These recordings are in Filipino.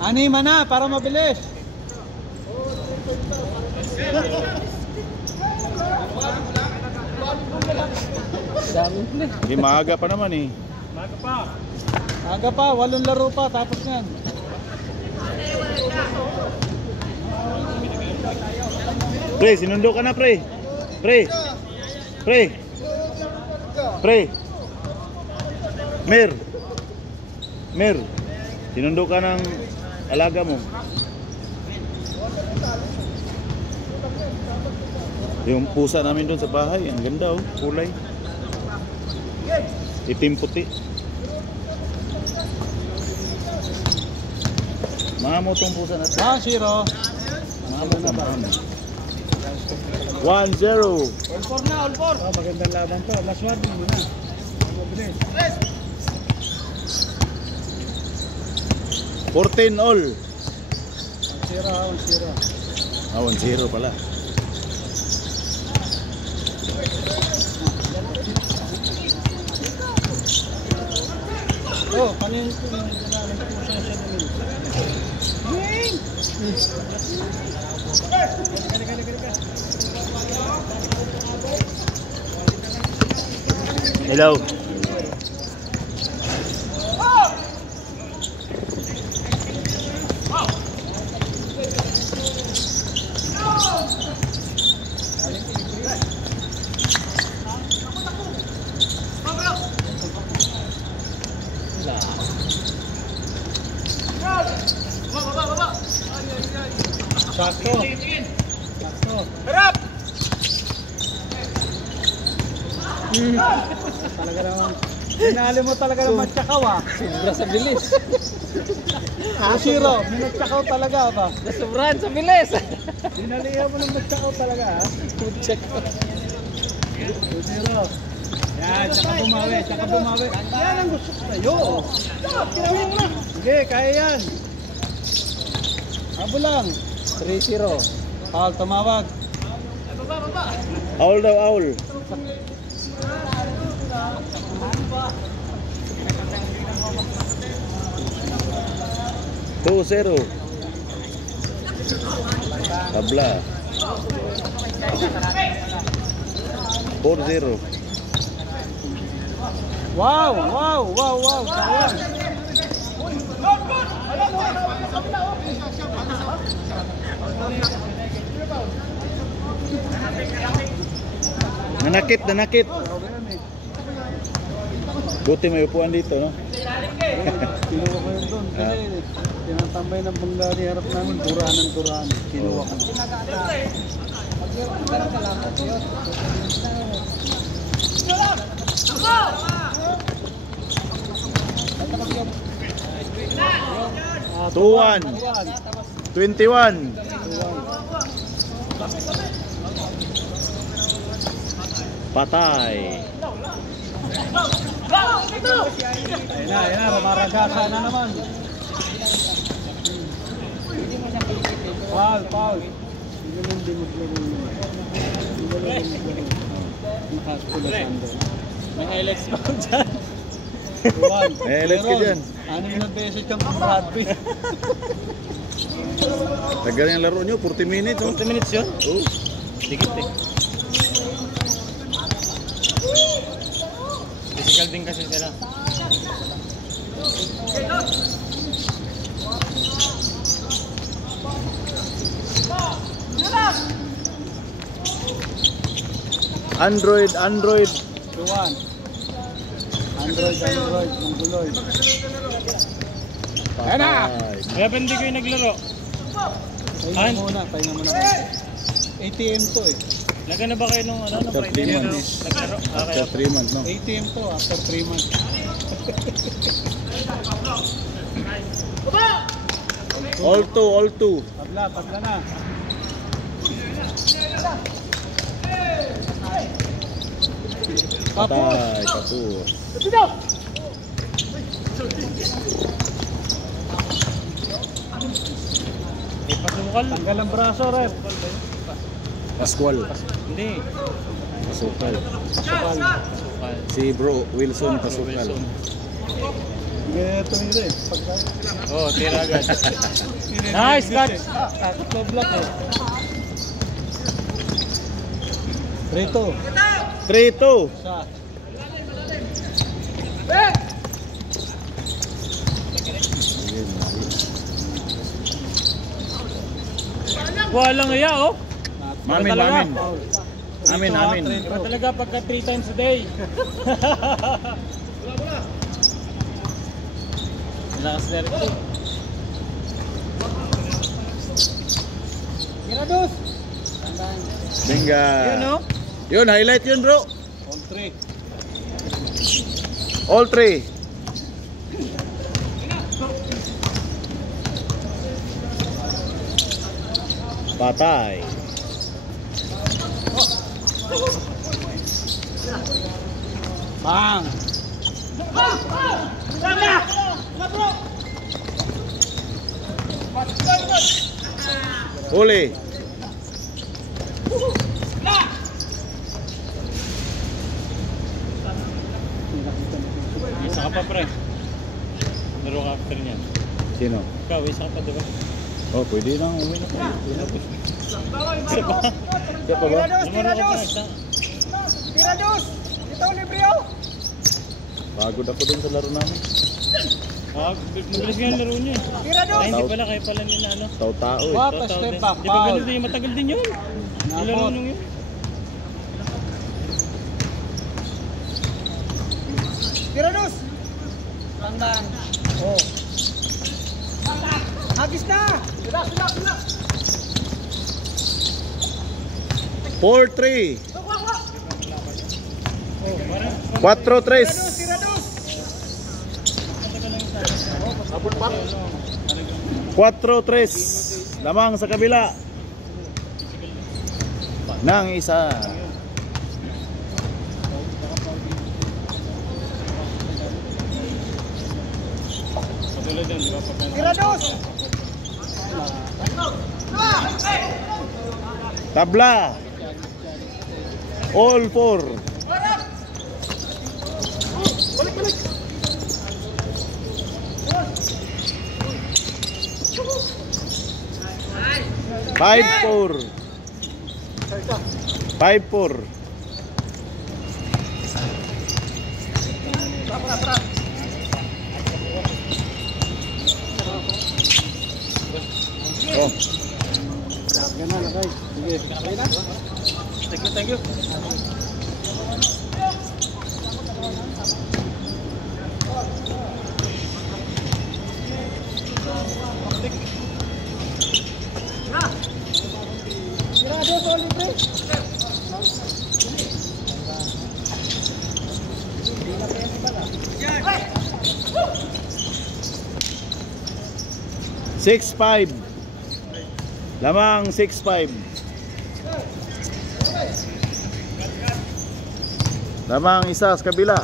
Anima na para mabilis. Hindi maaga pa naman eh. Aga pa, 8 laro pa tapos yan. Pre, sinundo ka na pre. Pre. Pre. Pre. Mer. Mer. Sinundo ka ng alaga mo. Yung pusa namin doon sa bahay, ang ganda oh, kulay. Itim puti. Mamo tong pusa na to. 1-0. Mamo na ba? 1-0. All 4 na, all 4. Oh, magandang laban to. Last one muna. Mabilis. 14 all. 1-0. 1-0 pala. Oh, kanina po yung nagdala ng pusa siya namin. Hello. Sakto. Sakto. Harap! Talaga naman. Dinali mo talaga ng magtsakaw ah. Sobra sa bilis. 2-0. Minagtsakaw talaga ba? Nasobrahan sa bilis. Dinalihan mo ng magtsakaw talaga ah. Check. 2-0. Yan, tsaka bumawi, tsaka bumawi. Yan ang gusto ko sa'yo. Kinawin mo na. Sige, kaya yan. Abo lang. 3-0. Paul, tumawag. Owl daw, owl. Two zero. Tabla. 4-0. Wow, wow, wow, wow. Sayang. Nanakit, nanakit. Buti may upuan dito, no? Kinuha ko yun doon kasi tinatambay ng Bengali harap namin, durahan. Kinuha ko. Tuwan. 21. Patay. Ayan na, maragasa na naman. Paul. Hindi mo nakaspulasan doon. May LX pa ko dyan. LX ka dyan. Ano yung beses kang Bradby? Tagal yung laro nyo, 40 minutes. 40 minutes yun? Oh. Dikit eh. Physical din kasi sila. Android. 2-1. Android, mangguloy. Ayan na! Kaya pa hindi kayo naglaro. Pahinga muna. ATM to eh. Laga na ba kayo nung ano? After 3 months. Naglaro? After 3 months, no? ATM to after 3 months. All two. Tabla na. Patay, tapos. Pasukal. Tanggal ang braso, rep. Pascual. Hindi. Pasukal. Pasukal. Si Bro Wilson Pasukal. Ito nila eh. Oh, tira agad. Nice catch. Tatlo block eh. Rito. 3-2. Sa. Walang iya oh. Mamin, Talaga? mamin. Amin, amin. Iba talaga pagka 3 times a day. Lakas na rin ito. Mirados. Binga. Yun oh. Yun, highlight yun bro. All three. All 3. Patay. Bang. Huli. Isa ka pa pre. Laro ka after niyan. Sino? Ikaw, isa ka pa diba? Oh, pwede lang. Uwi na tayo. Siya pa ba? Lumaro ka pa isa. Tirados. Ito libreo. Pagod ako dun sa laro namin. Ah, mabilis nga yung laro niyo eh. Tirados. Ay, hindi pala kayo pala nila ano. Tao-tao eh. What? Totoo Step din. back, Di ba foul. ganun din? Matagal din yun. Yung laro nung yun. Tirados. Tandaan. Oh. Hagis na. Sila. 4-3. Oh, parang 4-3. Tirados. 4-3. Lamang sa kabila. Nang isa. katulad din, di ba? Pagka Tirados. Tabla. All 4. Five four. 5-4. Oh, Yan na, nakay. Sige. Okay na. Thank you. Tirados, all libre. 6-5. Lamang 6-5. Lamang isa sa kabila.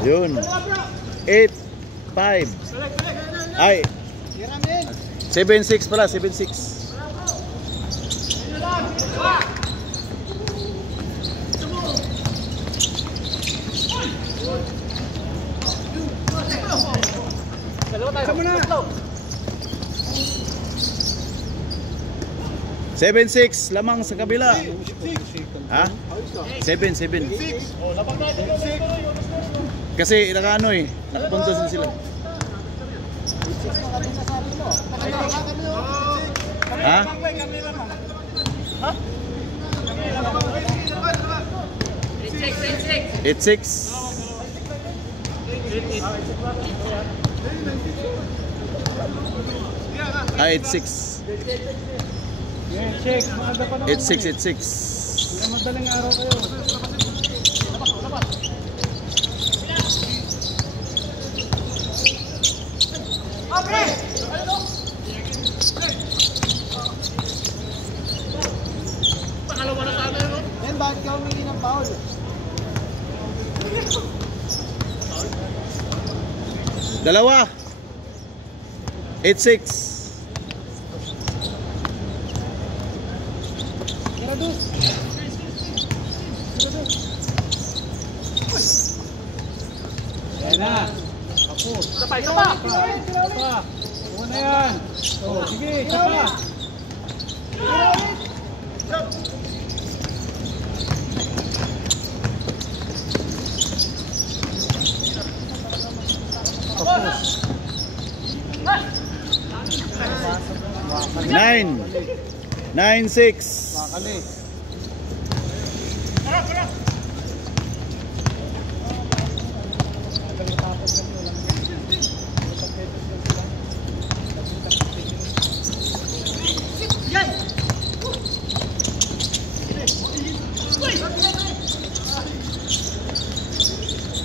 Yun. 8-5. Ay, 7-6 pala, 7-6. Sama na. 7-6 lamang sa kabila. Ha? 7. Kasi nakaano eh, nakapunta sila. Ha? It's 6. It's 6. Check. Maaga pa naman. It's 6. Madaling araw kayo. bakit ka humingi ng foul? Dalawa. 8-6. Yan na. Tapos. Isa pa. Isa pa. Buo na yan. Oh, sige, isa pa. Tapos. 9. 9-6. Makali.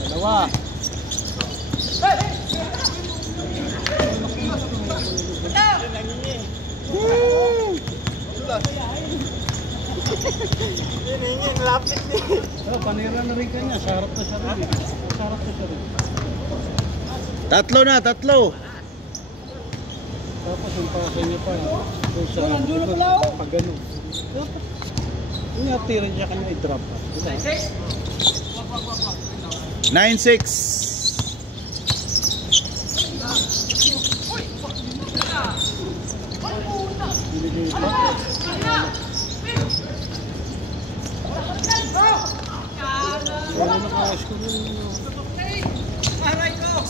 Dalawa. Panira na rin kanya. Sarap na siya rin. Sarap na siya rin. Tatlo na, tatlo. Tapos yung pasa niya pa. Kung sa pag gano'n. Yung natirin siya kanya i-drop pa. 9-6. Binigay pa.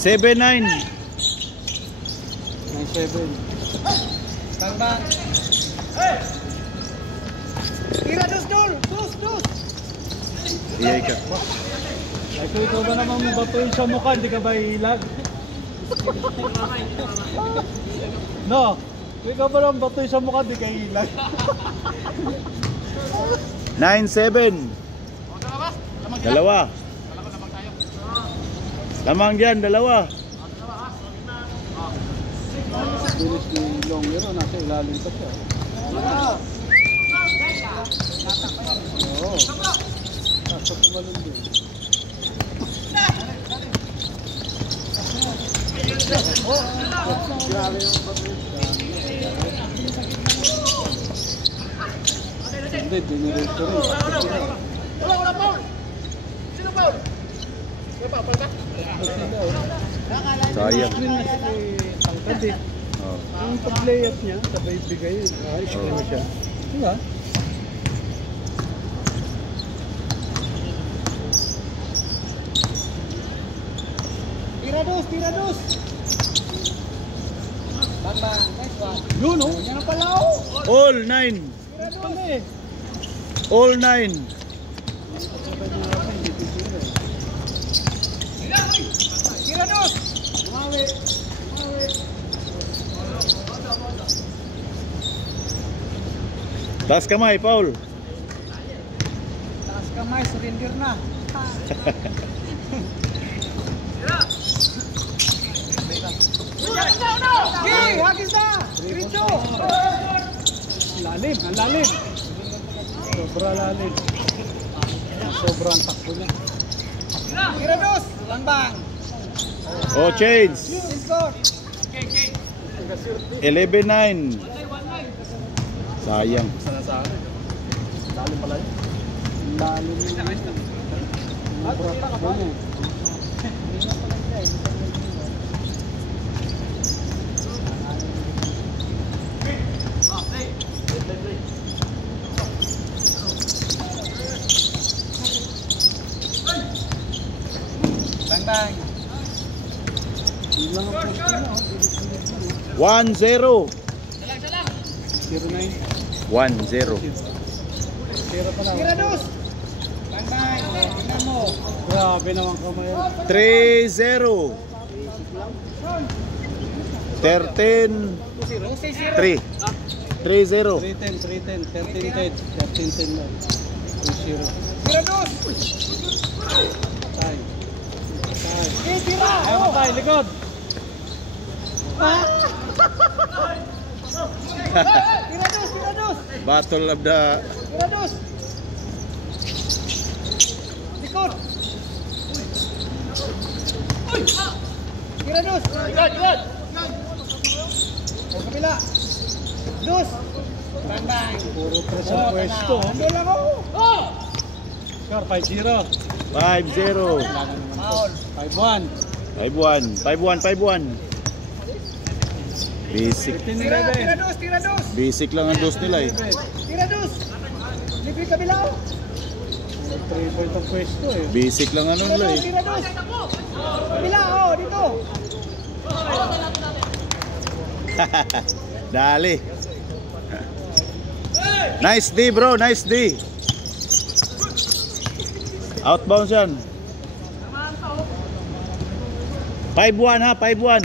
7-9. 9-7. Bang. Tira dos. Iyay ka. Ay, kung ikaw ba naman batuin sa mukha, hindi ka ba ilag? No, kung ikaw ba naman batuin sa mukha, hindi ka ilag. 9-7. Dalawa. Lamang dyan, dalawa. Bilis ni Longero, nasa ilalim pa siya. Oo. Nasa tumalun din. Grabe yung patuloy. Hindi, dinireto rin. Wala, Paul! Sino, Paul? May papal ka? Sayang. Screen na siya kay Tangkad eh. Oh. Ang pag-layout niya, sabay bigay. Ayos ko na siya. Diba? Tira dos! Bamba, nice one. Yun oh! Yan ang pala oh! All 9. Tira dos eh! All 9. Tira dos! Umawi! Taas kamay, Paul. Taas kamay, surrender na. Okay, wagis na! Diretso! Lalim, ang lalim. Sobra lalim. Sobrang takbo niya. Tira dos! Langbang! Oh, change. Score! 11-9. Sayang. Lalim pala yun. Lalim yun. Sobrang takbo niya. Bang! Ilang ang post na, 1-0. 0-9. 1-0. Tira pa lang. Tira dos! Bang! Tingnan mo. Grabe naman kamay. 3-0. 13-3. 3-0. 3-10, 13-10 lang. 2-0. Tira dos! Tay. Tira! Ayaw tayo, likod! Tira dos! Battle of the... Tira dos! Tira dos. Good. O kabila. Dos. Bang. Puro tres ang pwesto. Ano lang ako. Score 5-0. 5-0. Foul. 5-1. 5-1. Basic. Tira dos. Basic lang ang dos nila eh. Tira dos. Libre kabila oh. 3 point ang pwesto eh. Basic lang ano nila eh. Tira dos. Kabila oh, dito. Dali. Nice D bro, nice D. Outbound yan. 5-1 ha, 5-1.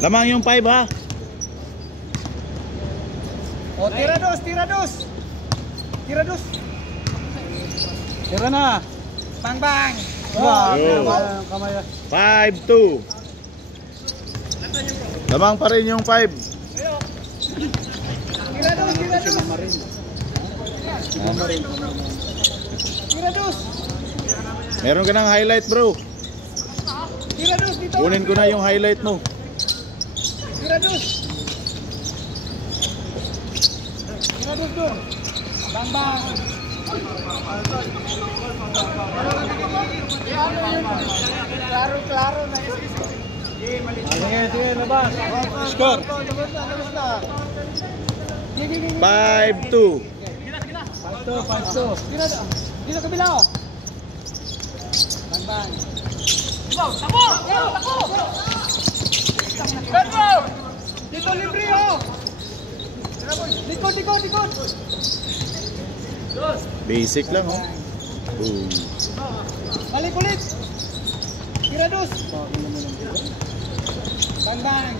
Lamang yung 5 ha. O tira dos. Tira na. Bang. Yo. Kamay. 5-2. Lamang pa rin yung 5. Tira dos. Tira dos. Meron ka ng highlight bro. Tira dos dito. Kunin ko na yung highlight mo. Tira dos doon. Bang. Klaro na yun. Sige, labas. Score. 5-2. 5-2. Dito kabila oh. Bang. Tako! Dito libre oh. Likod. Basic lang oh. Boom. Balik ulit. Tira dos. Bang.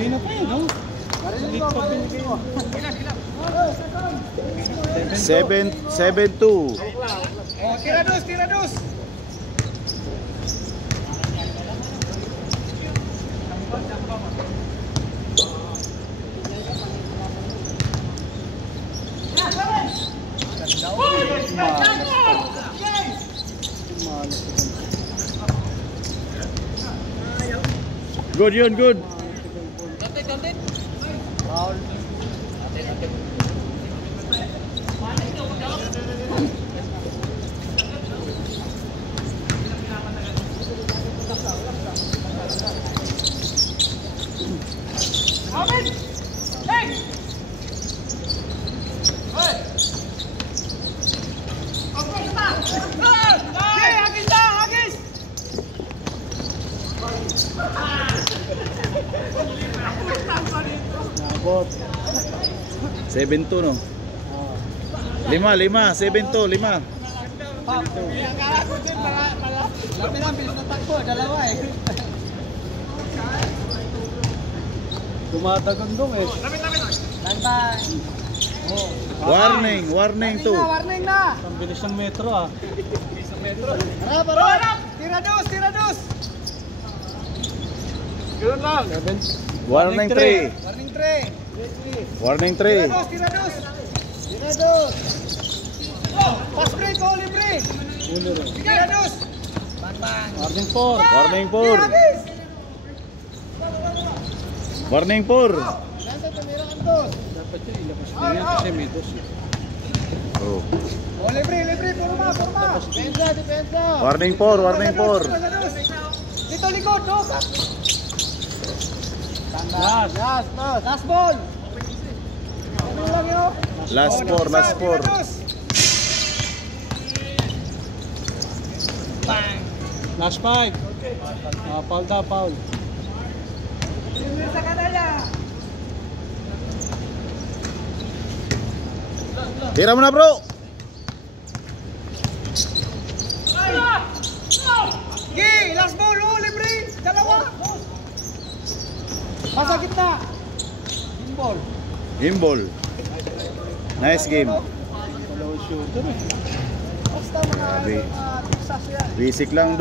Hino pa yun, no? Marinig pa binigay mo. 7-2. Oh, tira dos. Good yun, good. Foul. Nabot. 7-2 no. 5, 7-2, 5. Lapit lang, bilis na takbo. Dalawa eh. Tumatagandong eh. Bang. Oh. Warning 2. Warning na. Ang bilis ng metro ah. Harap. Tira dos. Ganun lang. Warning 3. Warning 3. Tira dos. Pass break, holy break. Tira dos. Bang. Warning 4. Warning 4. Nasa tumira ang dos. Dapat yun, ilabas mo yan kasi may dos. Oh. Oh, libre, forma. Depensa. Warning 4. Dito likod, no? Last ball. Ano lang yun? Last 4. Bang. Last 5. Foul. Sa kanala. Tira mo na bro. Last ball, oh, libre. Dalawa. Pasa gitna. Gimbal. Nice game. Basta mga Grabe. Texas yan. Basic lang